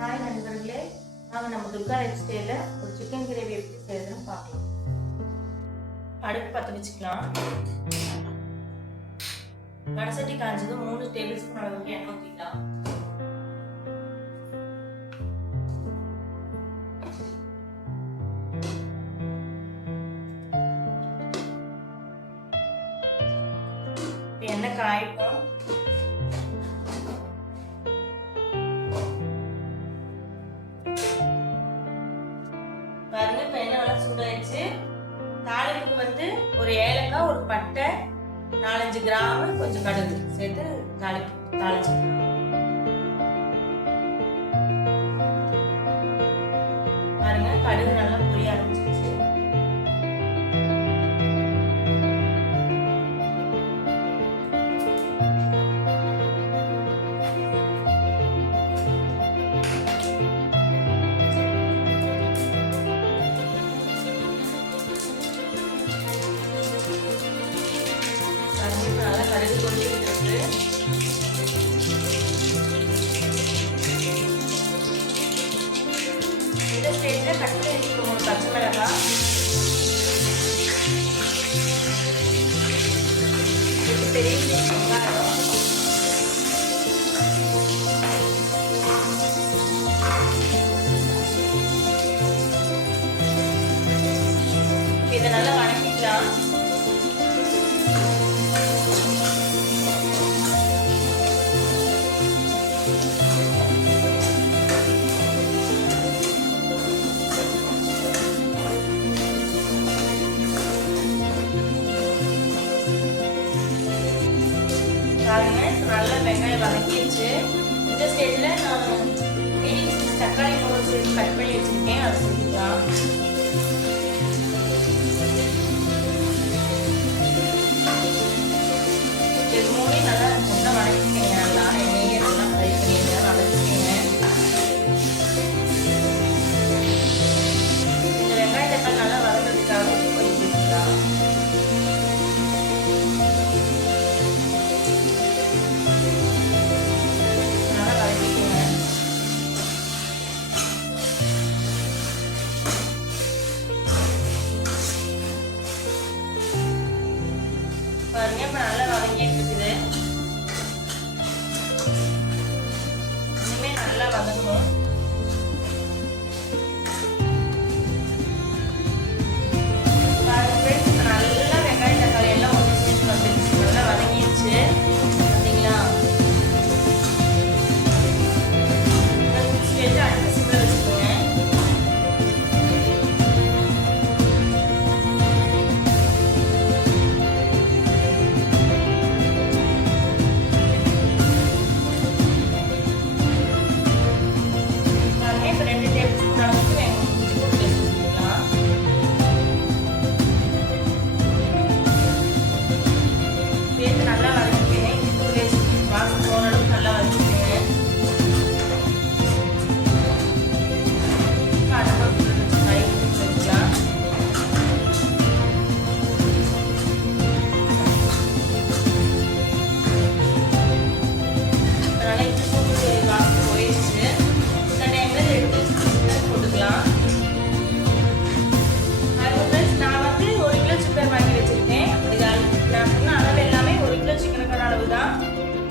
Hi நண்பர்களே, நம்ம Durga life ஸ்டைலில் ஒரு சிக்கன் கிரேவி எப்படி செய்யறதுன்னு பார்க்கலாம். அடுப்பு பற்ற வச்சுக்கலாம். வடசட்டி காய்ச்சதும் 3 டேபிள் ஸ்பூன் அளவுக்கு எண்ணெய் ஊற்றிக்கலாம். எண்ணெய் காயட்டும். பாருங்க, இப்ப எண்ணெய் நல்லா சூடாயிடுச்சு. தாளிப்புக்கு ஒரு ஏலக்காய், ஒரு பட்டை, 4-5 கிராம், கொஞ்சம் கடுகு சேர்த்து தாளிச்சுக்கலாம். பாருங்க, கடுகு நல்லா பொரிய ஆரம்பிச்சிருச்சு. நல்லா கடுகு கொட்டிட்டு இந்த ஸ்டேஜ்ல கட் பண்ணி வச்சுக்கோங்க ஒரு பச்சை மிளகாய், பெரிய வெங்காயம், இதை நல்லா வணக்கிக்கலாம். பாருங்க, நல்லா வெங்காயம் வதக்கிடுச்சு. இந்த ஸ்டேஜ்ல நான் தக்காளி பழம் சேர்த்து கட் பண்ணி வச்சிருக்கேன், அதை சேர்த்துக்கலாம். இது மூணு நல்லா வதக்கிக்கங்க. நல்லா எண்ணெயை நல்லா ஃப்ரை பண்ணிடுங்க, வதக்கிக்கங்க. இந்த வெங்காய தக்காளி நல்லா வதக்கிறதுக்காக கொஞ்சம் சேர்த்துக்கலாம். பாருங்க, இப்ப நல்லா வதங்கிட்டு இருக்குது. இனிமே நல்லா வதங்கும். பாருங்க, இப்ப நல்லா வெங்காய தக்காளி எல்லாம் ஒன்று சேர்த்து வந்துருச்சு, நல்லா வதங்கிடுச்சு. பார்த்தீங்களா? அடுத்த சிம்ல வச்சுக்கோங்க.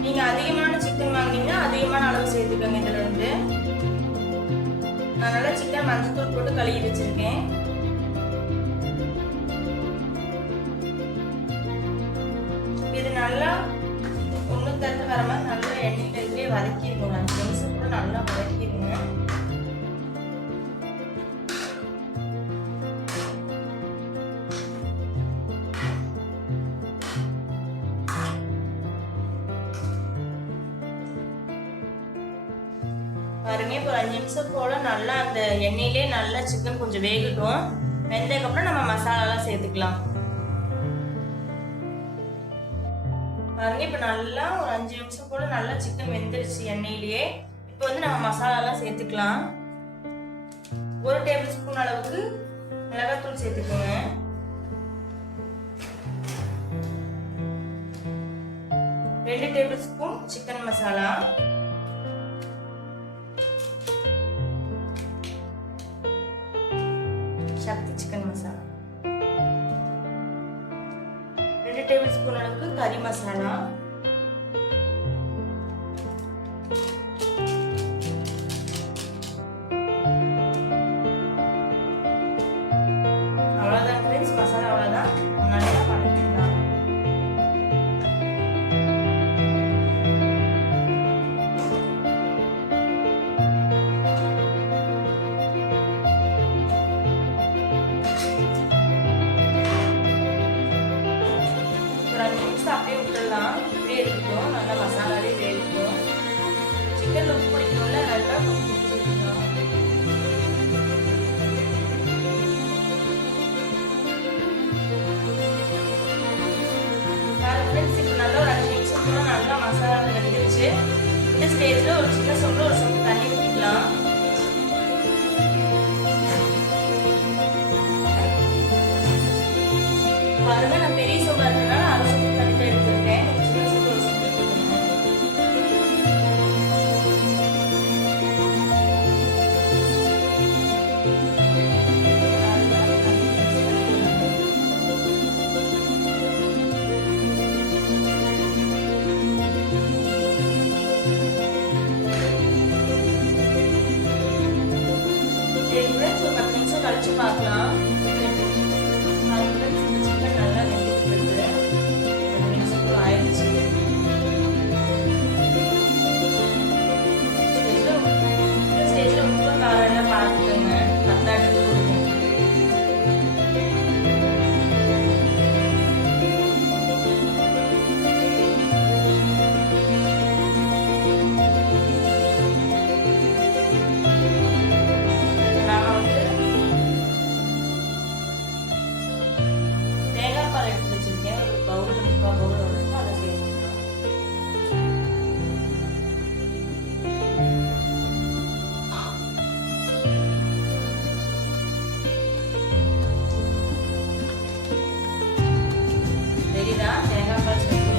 நீங்க அதிகமான சிக்கன் வாங்கினீங்கன்னா அதிகமான அளவு சேர்த்துக்கோங்க. இதுல இருந்து நான் நல்லா சிக்கன் மஞ்சத்தூள் போட்டு கழுவி வச்சிருக்கேன். இது நல்லா ஒண்ணு தட்டு வர மாதிரி நல்லா எண்ணெயில இதுலயே வதக்கிடுங்க. 5 நிமிஷம் கூட நல்லா வதக்கிடுங்க. பாருங்க, இப்போ 5 நிமிஷம் போல நல்லா அந்த எண்ணெயிலே நல்லா சிக்கன் கொஞ்சம் வேகட்டும். வெந்ததுக்கப்புறம் நம்ம மசாலாலாம் சேர்த்துக்கலாம். பாருங்க, இப்போ நல்லா ஒரு 5 நிமிஷம் போல நல்லா சிக்கன் வெந்துருச்சு எண்ணெயிலேயே. இப்போ நம்ம மசாலாலாம் சேர்த்துக்கலாம். 1 டேபிள் ஸ்பூன் அளவுக்கு மிளகாத்தூள் சேர்த்துக்கோங்க. 2 டேபிள் ஸ்பூன் சிக்கன் மசாலா, சக்தி சிக்கன் மசாலா, 2 டேபிள் ஸ்பூன் அளவுக்கு கறி மசாலா, அவ்வளோதான் ஃப்ரெண்ட்ஸ். மசாலா அவ்வளோதான். நல்லா வதக்கிக்கலாம். ஒரு 5 நிமிஷம் அப்படியே விட்டுடலாம். இப்படியே இருக்கட்டும். நல்லா மசாலாவே வேகட்டும். சிக்கன் உப்பு பிடிக்கணும்ல, நல்லா உப்பு பிடிச்சிக்கலாம். இப்போ நல்லா ஒரு 5 நிமிஷம் நல்லா மசாலா வெந்துருச்சு. இந்த ஸ்டேஜில் ஒரு சின்ன சொம்பில் ஒரு சொம்பு தண்ணி ஊற்றிக்கலாம். பாருங்க, நான் பெரிய சொம்பா இருக்கிறதுனால அரை சொம்பு தண்ணி தான் எடுத்துருக்கேன். சின்ன சொம்பு ஒரு சொம்பு எடுத்துக்கோங்க. ஒரு 10 நிமிஷம் கழிச்சு பார்க்கலாம். சிக்கன் நல்லா வெந்துட்டு இருக்கு. 2 நிமிஷம் கூட ஆயிடுச்சு. ஸ்டேஜில் உப்பு காரம் எல்லாம் பார்த்துக்கோங்க. பத்தாட்டு கொடுங்க. தேங்காய் பால் எடுத்து வச்சிருக்கேன். ஒரு பவுல் 3/4 பவுல் வரும். அதை சேர்த்துக்கலாம். தெரியுதா? தேங்காய் பால் சேர்க்கணும்.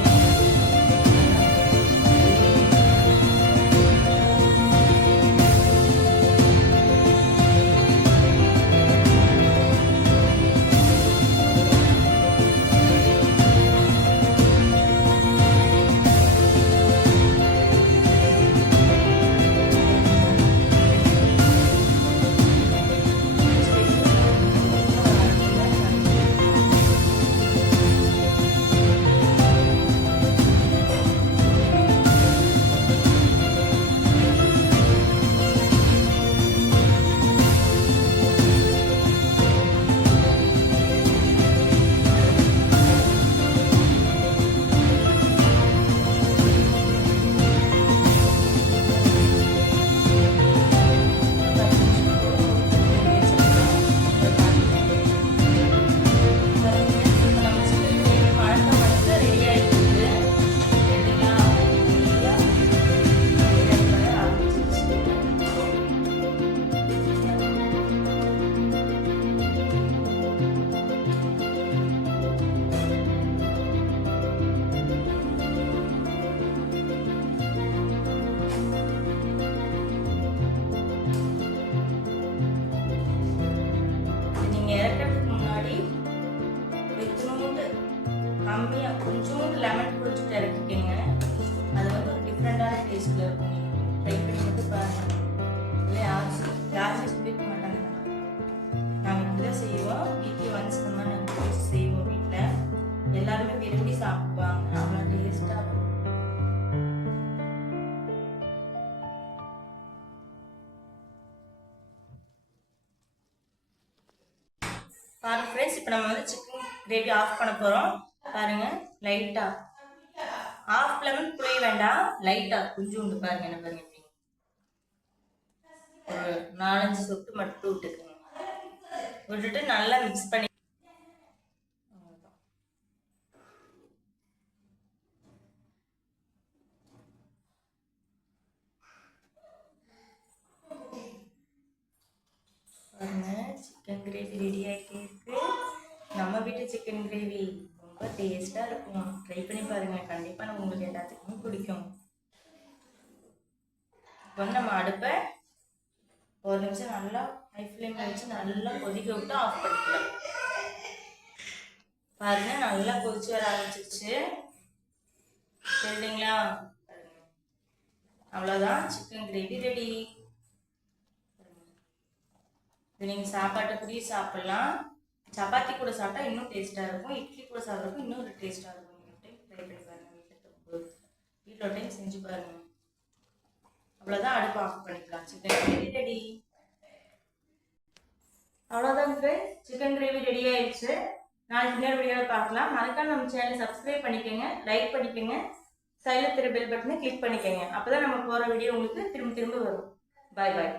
கம்மியாக கொஞ்சோண்டு லெமன் புழிஞ்சிட்டு இறக்கிக்கங்க. அது வந்து ஒரு டிஃப்ரெண்டான டேஸ்ட்டில் இருக்கும். நீங்கள் ட்ரை பண்ணி மட்டும் பாருங்கள். இல்லை யாரும் சொல்லிக்க மாட்டாங்க. நாங்கள் இப்படி தான் செய்வோம். வீக்லி ஒன்ஸ் இந்த மாதிரி நாங்கள் செய்வோம். வீட்டில் எல்லாருமே விரும்பி சாப்பிடுவாங்க. அவ்வளோ டேஸ்ட்டாக இருக்கும். பாருங்க ஃப்ரெண்ட்ஸ், இப்போ நம்ம வந்து சிக்கன் கிரேவி ஆஃப் பண்ண போகிறோம். பாருங்க, லைட்டாக ஆஃப் லெமன் புளிய வேண்டாம், லைட்டாக கொஞ்சோண்டு பாருங்க. என்ன பாருங்க, இப்படி ஒரு 4-5 சொட்டு மட்டும் விட்டுக்குங்க. விட்டுட்டு நல்லா மிக்ஸ் பண்ணி பாருங்க. சிக்கன் கிரேவி ரெடி ஆகிட்டே இருக்கு. நம்ம வீட்டு சிக்கன் கிரேவி ரொம்ப டேஸ்ட்டாக இருக்கும். ட்ரை பண்ணி பாருங்க. கண்டிப்பாக உங்களுக்கு எல்லாத்துக்குமே பிடிக்கும். இப்போ நம்ம அடுப்பை ஒரு நிமிஷம் நல்லா ஹை ஃப்ளேமில் வச்சு நல்லா கொதிக்க விட்டு ஆஃப் பண்ணிக்கலாம். பாருங்க நல்லா கொதிச்சு வர ஆரம்பிச்சிருச்சு சரிங்களா. அவ்வளோதான், சிக்கன் கிரேவி ரெடி. இது நீங்கள் சாப்பாட்டை கூடயே சாப்பிட்லாம். சப்பாத்தி கூட சாப்பிட்டா இன்னும் டேஸ்ட்டாக இருக்கும். இட்லி கூட சாப்பிட்றப்போ இன்னும் ஒரு டேஸ்ட்டாக இருக்கும். டைம் ட்ரை பண்ணி பாருங்கள். வீட்டில் ஒரு டைம் செஞ்சு பாருங்கள். அவ்வளோதான், அடுப்பு ஆஃப் பண்ணிக்கலாம். Chicken gravy ready. அவ்வளோதான் ஃப்ரெண்ட்ஸ், சிக்கன் கிரேவி ரெடி ஆயிடுச்சு. நாளைக்கு இன்னொரு வீடியோவில் பார்க்கலாம். மறக்காம நம்ம சேனலை சப்ஸ்கிரைப் பண்ணிக்கோங்க, லைக் பண்ணிக்கோங்க, சைடில் திரு பெல் பட்டனை கிளிக் பண்ணிக்கோங்க. அப்போ தான் நம்ம போகிற வீடியோ உங்களுக்கு திரும்ப திரும்ப வரும். பாய் பாய்.